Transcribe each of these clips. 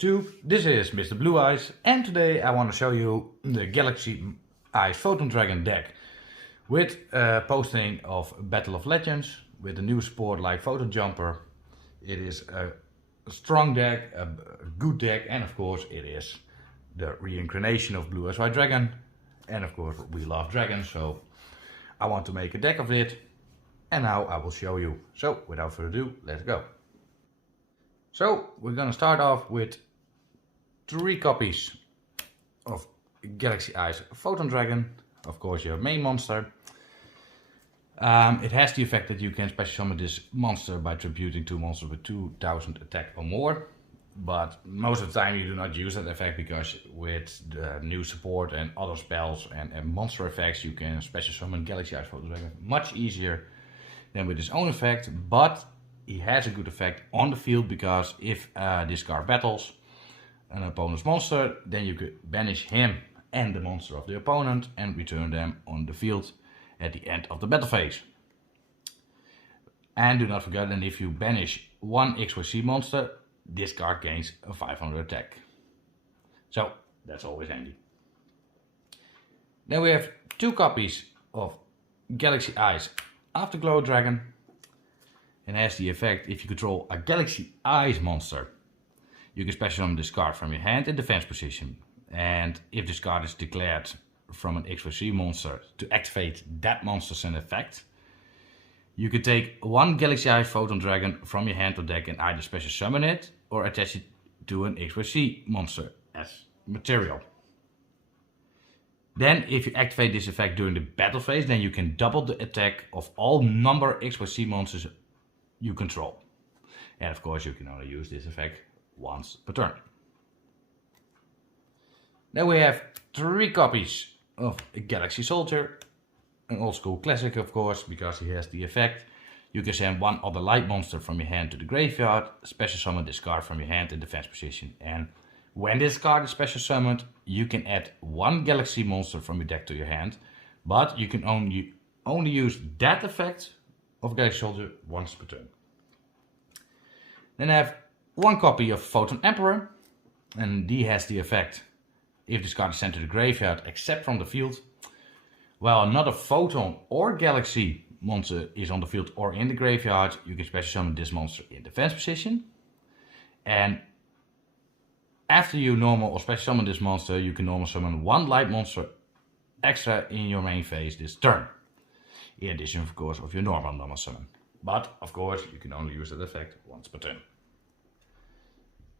YouTube. This is Mr. Blue Eyes, and today I want to show you the Galaxy Eyes Photon Dragon deck with posting of Battle of Legends with a new support like Photon Jumper. It is a strong deck, a good deck, and of course it is the reincarnation of Blue Eyes White Dragon, and of course we love dragons, so I want to make a deck of it, and now I will show you. So without further ado, let's go. So we're gonna start off with 3 copies of Galaxy Eyes Photon Dragon, of course your main monster. It has the effect that you can special summon this monster by tributing 2 monsters with 2000 attack or more, but most of the time you do not use that effect because with the new support and other spells and monster effects you can special summon Galaxy Eyes Photon Dragon much easier than with his own effect. But he has a good effect on the field because if this card battles an opponent's monster, then you could banish him and the monster of the opponent and return them on the field at the end of the battle phase. And do not forget that if you banish one XYZ monster, this card gains a 500 attack. So that's always handy. Then we have 2 copies of Galaxy Eyes Afterglow Dragon. And has the effect, if you control a Galaxy Eyes monster, you can special summon this card from your hand in defense position. And if this card is declared from an XYZ monster, to activate that monster's effect, you can take 1 Galaxy Eyes Photon Dragon from your hand or deck and either special summon it or attach it to an XYZ monster as material. Then if you activate this effect during the battle phase, then you can double the attack of all number XYZ monsters you control. And of course you can only use this effect once per turn. Then we have 3 copies of Galaxy Soldier, an old school classic of course, because he has the effect. You can send 1 other light monster from your hand to the graveyard, special summon this card from your hand in defense position, and when this card is special summoned, you can add 1 Galaxy monster from your deck to your hand, but you can only use that effect of Galaxy Soldier once per turn. Then I have 1 copy of Photon Emperor, and he has the effect, if this card is sent to the graveyard except from the field, while another Photon or Galaxy monster is on the field or in the graveyard, you can special summon this monster in defense position. And after you normal or special summon this monster, you can normal summon 1 light monster extra in your main phase this turn, in addition of course of your normal summon. But of course you can only use that effect once per turn.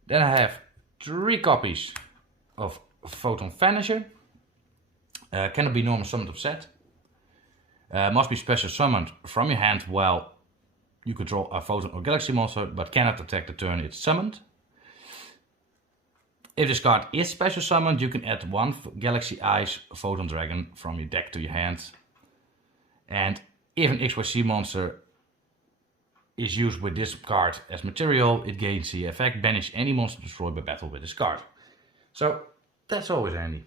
Then I have 3 copies of Photon Vanisher. Cannot be normal summoned or set. Must be special summoned from your hand while you control a Photon or Galaxy monster, but cannot attack the turn it's summoned. If this card is special summoned, you can add 1 Galaxy Eyes Photon Dragon from your deck to your hand. And if an XYZ monster is used with this card as material, it gains the effect banish any monster destroyed by battle with this card. So that's always handy.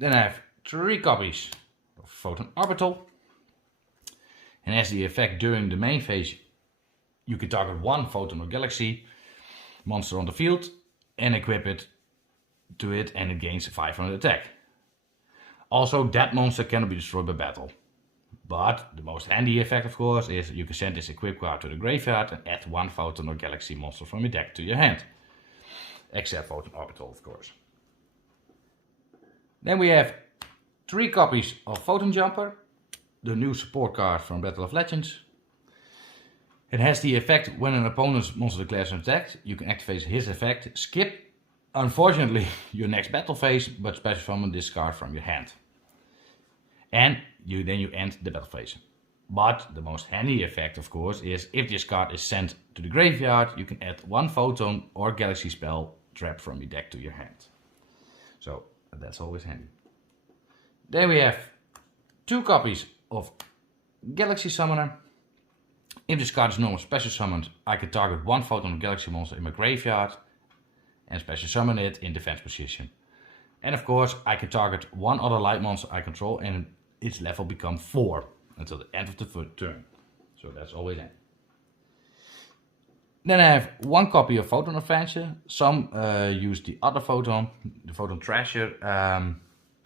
Then I have 3 copies of Photon Orbital, and as the effect during the main phase, you can target 1 Photon or Galaxy monster on the field and equip it to it, and it gains 500 attack. Also, that monster cannot be destroyed by battle. But the most handy effect of course is you can send this equip card to the graveyard and add 1 Photon or Galaxy monster from your deck to your hand. Except Photon Orbital of course. Then we have 3 copies of Photon Jumper, the new support card from Battle of Legends. It has the effect when an opponent's monster declares an attack, you can activate his effect, skip unfortunately your next battle phase, but special summon this card from your hand. And then you end the battle phase. But the most handy effect of course is if this card is sent to the graveyard, you can add 1 Photon or Galaxy spell trap from your deck to your hand. So that's always handy. Then we have 2 copies of Galaxy Summoner. If this card is normal special summoned, I can target 1 Photon or Galaxy monster in my graveyard and special summon it in defense position. And of course I can target 1 other light monster I control and its level become 4 until the end of the turn. So that's always handy. Then I have one copy of Photon Adventure. Some use the other Photon, the Photon Treasure.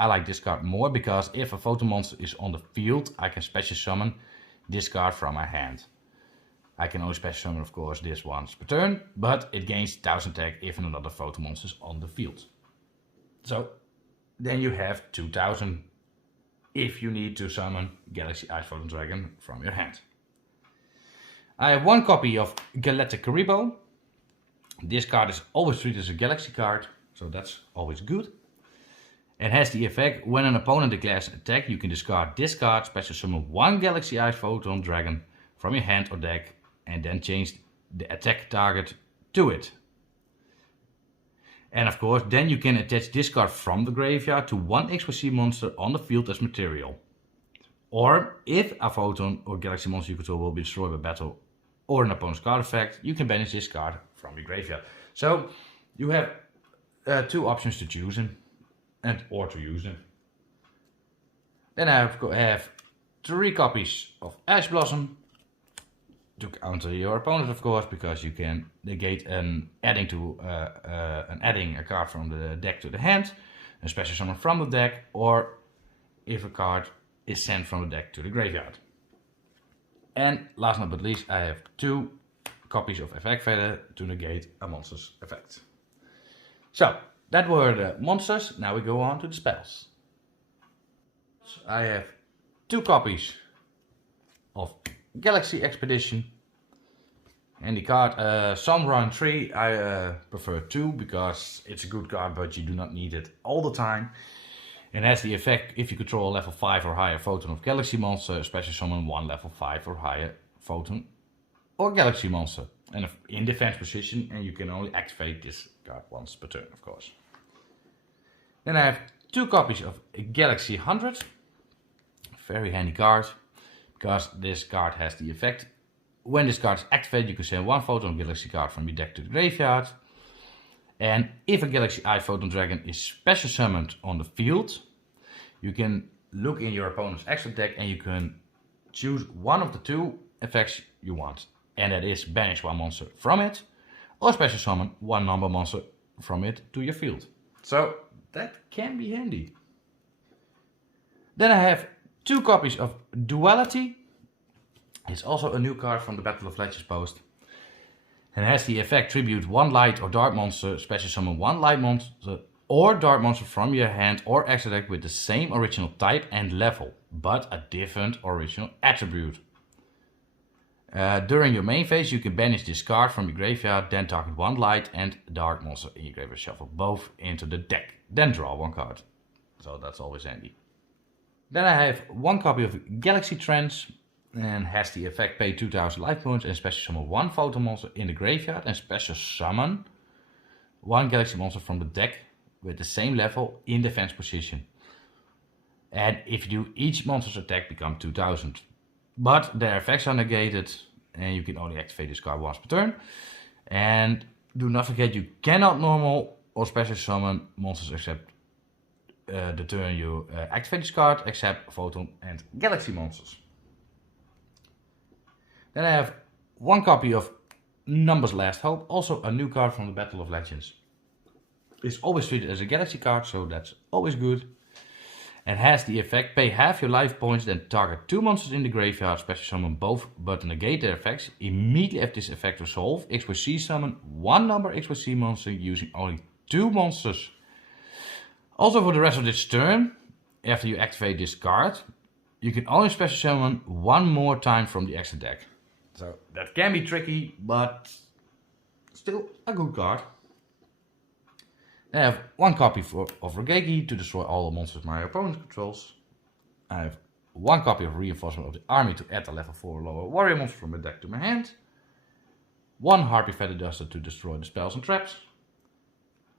I like this card more because if a Photon monster is on the field, I can special summon this card from my hand. I can only special summon, of course, this once per turn, but it gains 1000 attack if another Photon monster is on the field. So then you have 2000 if you need to summon Galaxy Ice Photon Dragon from your hand. I have one copy of Galactic Karibo. This card is always treated as a Galaxy card, so that's always good. It has the effect, when an opponent declares an attack, you can discard this card, special summon one Galaxy Ice Photon Dragon from your hand or deck, and then change the attack target to it. And of course, then you can attach this card from the graveyard to one XYZ monster on the field as material. Or, if a Photon or Galaxy monster you control will be destroyed by battle or an opponent's card effect, you can banish this card from your graveyard. So, you have two options to choose or to use them. Then I have 3 copies of Ash Blossom to counter your opponent, of course, because you can negate adding a card from the deck to the hand, a special summon from the deck, or if a card is sent from the deck to the graveyard. And last but not least, I have 2 copies of Effect Feather to negate a monster's effect. So, that were the monsters. Now we go on to the spells. I have 2 copies of Galaxy Expedition. And the card, some run 3, I prefer 2 because it's a good card, but you do not need it all the time. It has the effect, if you control a level 5 or higher Photon of Galaxy monster, special summon one level 5 or higher Photon or Galaxy monster. And in defense position, and you can only activate this card once per turn, of course. Then I have 2 copies of Galaxy 100. Very handy card, because this card has the effect. When this card is activated, you can send one Photon Galaxy card from your deck to the graveyard. And if a Galaxy Ice Photon Dragon is special summoned on the field, you can look in your opponent's extra deck and you can choose one of the 2 effects you want. And that is banish one monster from it, or special summon one number monster from it to your field. So that can be handy. Then I have 2 copies of Duality. It's also a new card from the Battle of Legends post. And has the effect, tribute one light or dark monster, special summon one light monster or dark monster from your hand or extra deck with the same original type and level, but a different original attribute. During your main phase, you can banish this card from your graveyard, then target one light and dark monster in your graveyard, shuffle both into the deck, then draw 1 card. So that's always handy. Then I have 1 copy of Galaxy Trance. And has the effect, pay 2000 life points and special summon one Photon monster in the graveyard and special summon one Galaxy monster from the deck with the same level in defense position. And if you do, each monster's attack become 2000. But their effects are negated and you can only activate this card once per turn. And do not forget, you cannot normal or special summon monsters except the turn you activate this card, except Photon and Galaxy monsters. Then I have 1 copy of Numbers Last Hope, also a new card from the Battle of Legends. It's always treated as a Galaxy card, so that's always good. And has the effect, pay half your life points, then target 2 monsters in the graveyard, special summon both, but negate their effects. Immediately after this effect resolve, XYZ summon one number XYZ monster using only 2 monsters. Also for the rest of this turn, after you activate this card, you can only special summon 1 more time from the extra deck. So that can be tricky, but still a good card. I have 1 copy of Regeki to destroy all the monsters my opponent controls. I have 1 copy of Reinforcement of the Army to add a level 4 lower warrior monster from my deck to my hand. 1 Harpy Feather Duster to destroy the spells and traps.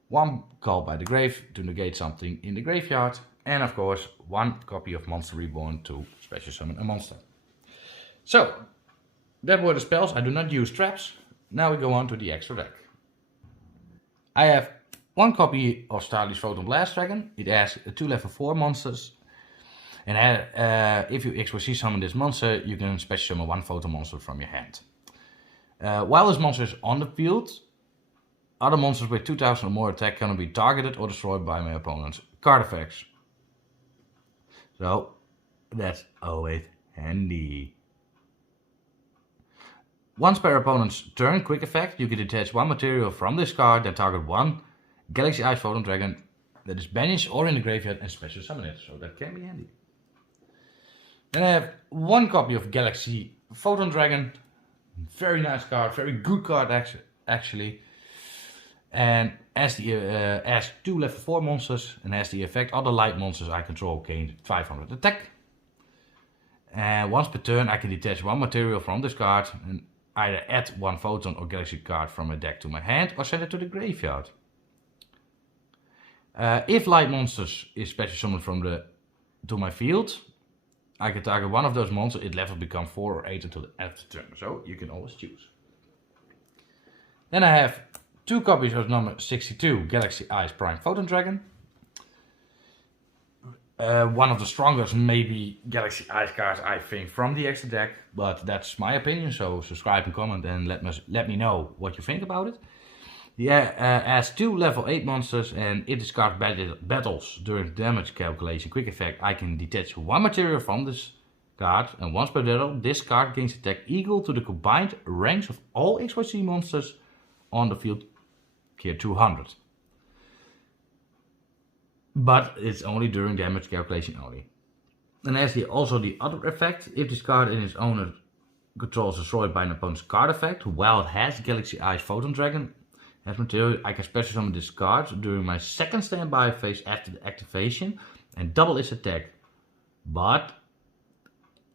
1 Call by the Grave to negate something in the graveyard. And of course 1 copy of Monster Reborn to special summon a monster. So, that were the spells. I do not use traps. Now we go on to the extra deck. I have 1 copy of Starly's Photon Blast Dragon. It has 2 level 4 monsters. And if you XYZ summon this monster, you can special summon 1 Photon monster from your hand. While this monster is on the field, other monsters with 2000 or more attack cannot be targeted or destroyed by my opponent's card effects. So that's always handy. Once per opponent's turn, quick effect, you can detach one material from this card, then target one Galaxy Eyes Photon Dragon that is banished or in the graveyard and special summon it. So that can be handy. Then I have one copy of Galaxy Photon Dragon. Very nice card, very good card actually. And as 2 level 4 monsters and has the effect, other light monsters I control gain 500 attack. And once per turn I can detach one material from this card and either add one Photon or Galaxy card from a deck to my hand or send it to the graveyard. If light monsters is special summoned to my field, I can target one of those monsters. Its level become 4 or 8 until the end of the turn. So you can always choose. Then I have 2 copies of number 62 Galaxy Eyes Prime Photon Dragon. One of the strongest maybe Galaxy Eyes cards I think from the extra deck, but that's my opinion. So subscribe and comment and let me know what you think about it. As 2 level 8 monsters, and if this card battles during damage calculation quick effect, I can detach one material from this card, and once per battle, this card gains attack equal to the combined ranks of all XYZ monsters on the field tier 200. But it's only during damage calculation only. And as also the other effect, if this card in its owner control is destroyed by an opponent's card effect, while it has Galaxy Eyes Photon Dragon as material, I can special summon this card during my second standby phase after the activation and double its attack. But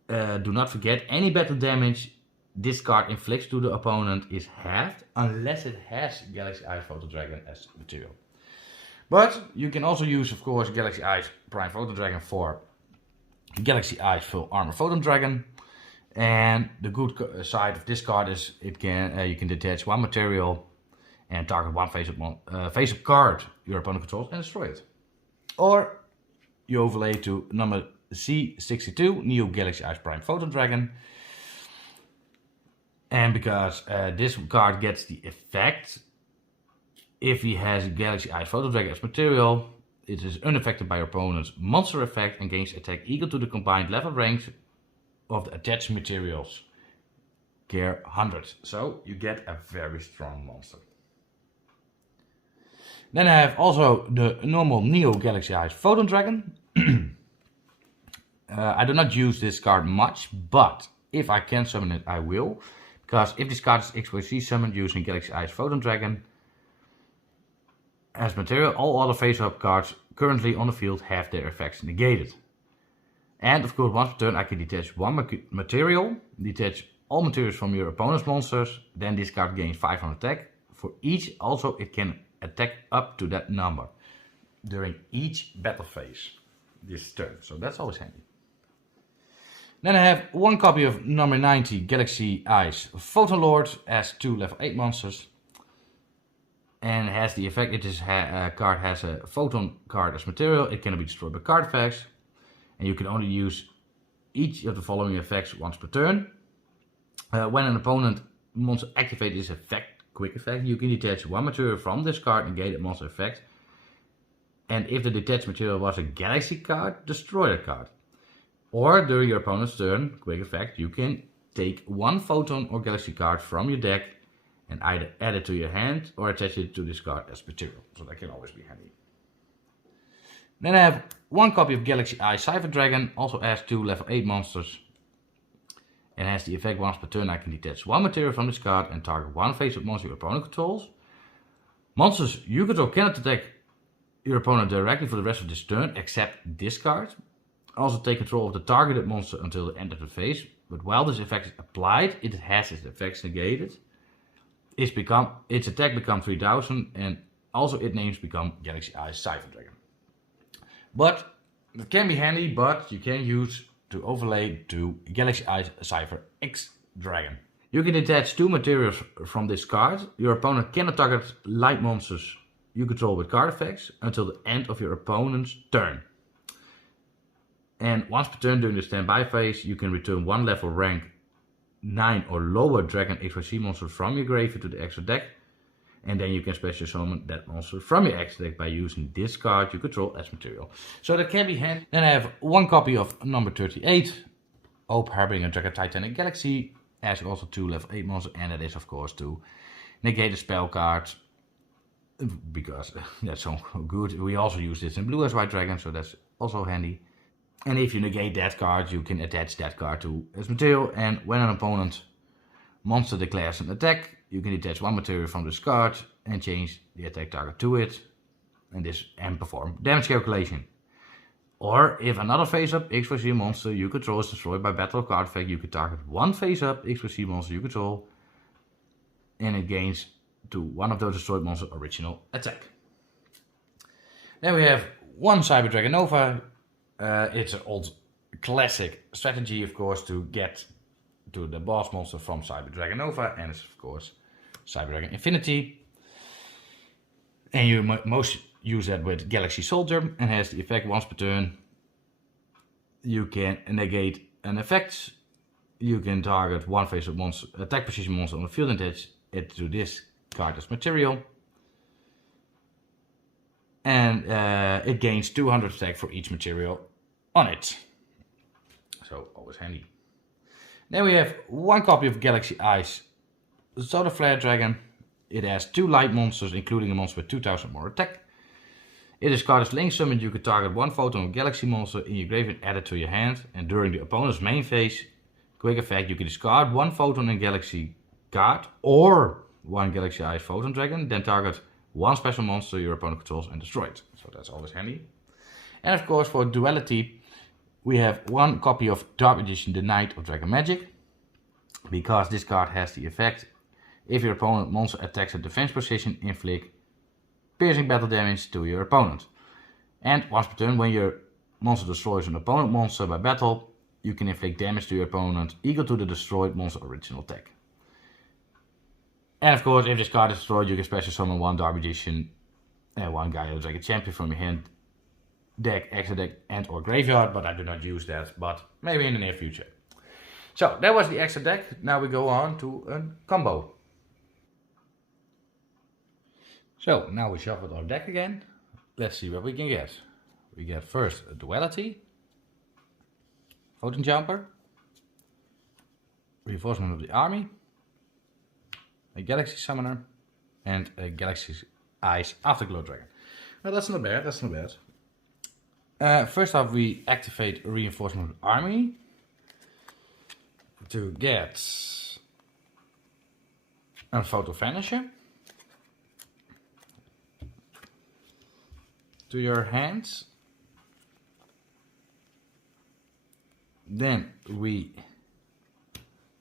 do not forget, any battle damage this card inflicts to the opponent is halved unless it has Galaxy Eyes Photon Dragon as material. But you can also use, of course, Galaxy Eyes Prime Photon Dragon for Galaxy Eyes Full Armor Photon Dragon. And the good side of this card is you can detach one material and target one face-up card your opponent controls and destroy it. Or you overlay to number C62 Neo Galaxy Eyes Prime Photon Dragon. And because this card gets the effect, if he has Galaxy Eyes Photon Dragon as material, it is unaffected by your opponent's monster effect and gains attack equal to the combined level ranks of the attached materials. Gear 100. So you get a very strong monster. Then I have also the normal Neo Galaxy Eyes Photon Dragon. I do not use this card much, but if I can summon it, I will. Because if this card is XYZ summoned using Galaxy Eyes Photon Dragon as material, all other face-up cards currently on the field have their effects negated. And of course, once per turn I can detach one material, detach all materials from your opponent's monsters, then this card gains 500 attack. For each, also it can attack up to that number during each battle phase this turn. So that's always handy. Then I have one copy of number 90 Galaxy Eyes Photon Lord as 2 level 8 monsters. And has the effect, card has a Photon card as material. It cannot be destroyed by card effects. And you can only use each of the following effects once per turn. When an opponent monster activates this effect, quick effect, you can detach one material from this card and gain that monster effect. And if the detached material was a Galaxy card, destroy that card. Or during your opponent's turn, quick effect, you can take one Photon or Galaxy card from your deck and either add it to your hand or attach it to this card as material. So that can always be handy. Then I have one copy of Galaxy Eyes Cypher Dragon, also has 2 level 8 monsters. And has the effect, once per turn I can detach one material from this card and target one face-up monster your opponent controls. Monsters you control cannot attack your opponent directly for the rest of this turn except this card. Also take control of the targeted monster until the end of the phase, but while this effect is applied, it has its effects negated. Its attack becomes 3000 and also its names become Galaxy Eyes Cypher Dragon. But it can be handy, but you can use to overlay to Galaxy Eyes Cypher X Dragon. You can detach 2 materials from this card. Your opponent cannot target light monsters you control with card effects until the end of your opponent's turn. And once per turn during the standby phase, you can return one level rank 9 or lower Dragon HYC monsters from your graveyard to the extra deck. And then you can special summon that monster from your extra deck by using this card you control as material. So that can be handy. Then I have one copy of number 38, Hope Harbinger Dragon Titanic Galaxy. As also 2 level 8 monsters, and that is of course to negate a spell card, because that's so good. We also use this in blue as white dragon, so that's also handy. And if you negate that card, you can attach that card to as material, and when an opponent monster declares an attack, you can detach one material from this card and change the attack target to it, and perform damage calculation. Or if another face-up X4C monster you control is destroyed by battle or card effect, you can target one face-up X4C monster you control, and it gains to one of those destroyed monsters' original attack. Then we have one Cyber Dragon Nova. It's an old classic strategy, of course, to get to the boss monster from Cyber Dragon Nova, and it's of course Cyber Dragon Infinity. And you most use that with Galaxy Soldier, and has the effect once per turn. You can negate an effect. You can target one face-up monster, attack position monster on the field, and attach it to this card as material. And it gains 200 attack for each material on it. So always handy. Then we have one copy of Galaxy Eyes Solar Flare Dragon. It has 2 light monsters, including a monster with 2000 more attack. If this card is link summoned, you can target one Photon Galaxy monster in your graveyard and add it to your hand. And during the opponent's main phase, quick effect, you can discard one Photon and Galaxy card or one Galaxy Eyes Photon Dragon, then target one special monster your opponent controls and destroy it. So that's always handy. And of course, for duality, we have one copy of Dark Magician, the Knight of Dragon Magic, because this card has the effect: if your opponent monster attacks a defense position, inflict piercing battle damage to your opponent. And once per turn, when your monster destroys an opponent monster by battle, you can inflict damage to your opponent equal to the destroyed monster original attack. And of course, if this card is destroyed, you can special summon one Dark Magician and one Gaia Dragon Champion from your hand, deck, extra deck, and or graveyard, but I do not use that, but maybe in the near future. So that was the extra deck. Now we go on to a combo. So now we shuffled our deck again. Let's see what we can get. We get first a duality, Photon Jumper, reinforcement of the army, a Galaxy Summoner, and a Galaxy Eyes Afterglow Dragon. Now that's not bad, that's not bad. First off, we activate reinforcement of the army to get a Photo Vanisher to your hands. Then we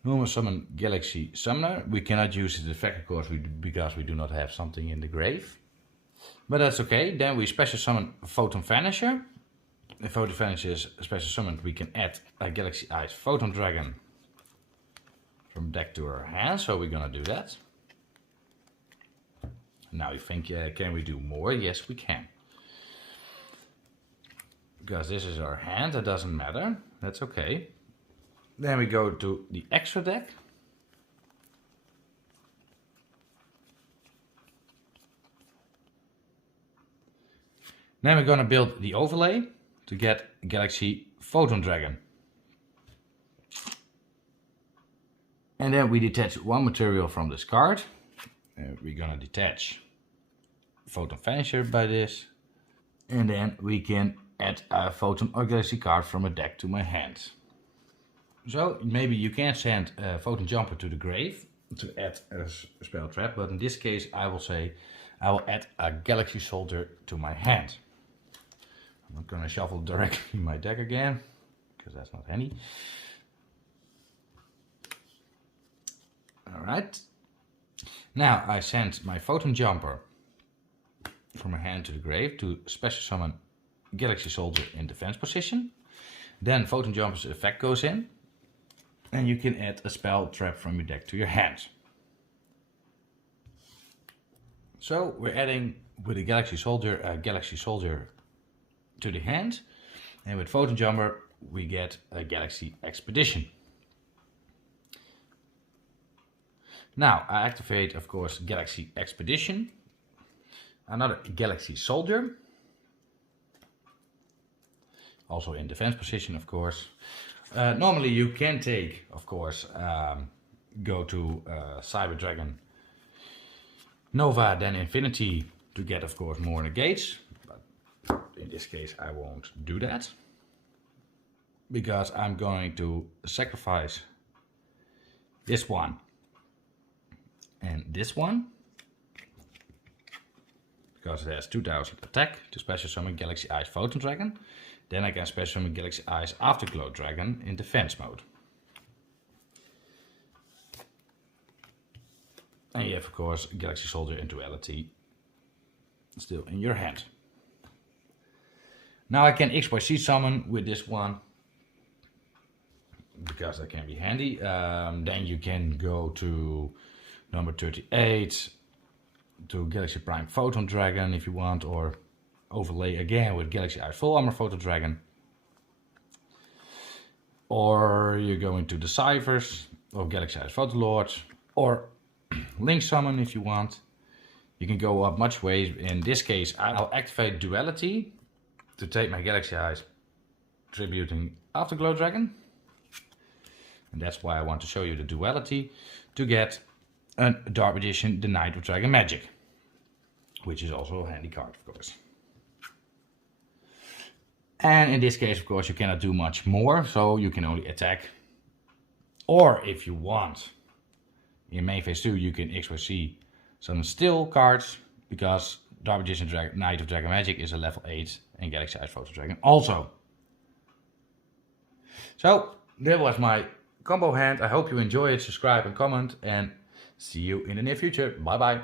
normal summon Galaxy Summoner. We cannot use its effect, of course, because we do not have something in the grave. But that's okay. Then we special summon Photon Vanisher. If Photon Vanisher is special summoned, we can add a Galaxy Eyes Photon Dragon from deck to our hand. So we're gonna do that. Now you think, can we do more? Yes, we can. Because this is our hand, that doesn't matter. That's okay. Then we go to the extra deck. Then we're gonna build the overlay to get Galaxy Photon Dragon. And then we detach one material from this card. We're gonna detach Photon Vanisher by this. And then we can add a Photon or Galaxy card from a deck to my hand. So maybe you can send a Photon Jumper to the grave to add a spell trap, but in this case I will say I will add a Galaxy Soldier to my hand. I'm not gonna shuffle directly my deck again, because that's not handy. Alright. Now I send my Photon Jumper from my hand to the grave to special summon Galaxy Soldier in defense position. Then Photon Jumper's effect goes in, and you can add a spell trap from your deck to your hand. So we're adding with a Galaxy Soldier to the hand, and with Photon Jumper we get a Galaxy Expedition. Now I activate, of course, Galaxy Expedition, another Galaxy Soldier, also in defense position, of course. Normally you can take, of course, go to Cyber Dragon, Nova, then Infinity to get, of course, more negates. But in this case I won't do that, because I'm going to sacrifice this one and this one, because it has 2000 attack, to special summon Galaxy Eyes Photon Dragon. Then I can special summon Galaxy Eyes Afterglow Dragon in defense mode. And you have, of course, Galaxy Soldier in Duality still in your hand. Now I can XYZ summon with this one, because that can be handy. Then you can go to number 38 to Galaxy Prime Photon Dragon if you want, or overlay again with Galaxy Eyes Full Armor Photon Dragon. Or you go into the ciphers of Galaxy Eyes Photon Lord, or Link Summon if you want. You can go up much ways. In this case I'll activate Duality to take my Galaxy Eyes tributing Afterglow Dragon. And that's why I want to show you the Duality, to get a Dark Magician, the Knight of Dragon Magic, which is also a handy card, of course. And in this case, of course, you cannot do much more, so you can only attack. Or if you want, in main phase 2, you can XYZ some still cards, because Dark Magician Knight of Dragon Magic is a level 8 and Galaxy Eyes Photon Dragon also. So that was my combo hand. I hope you enjoy it. Subscribe and comment, and see you in the near future. Bye bye.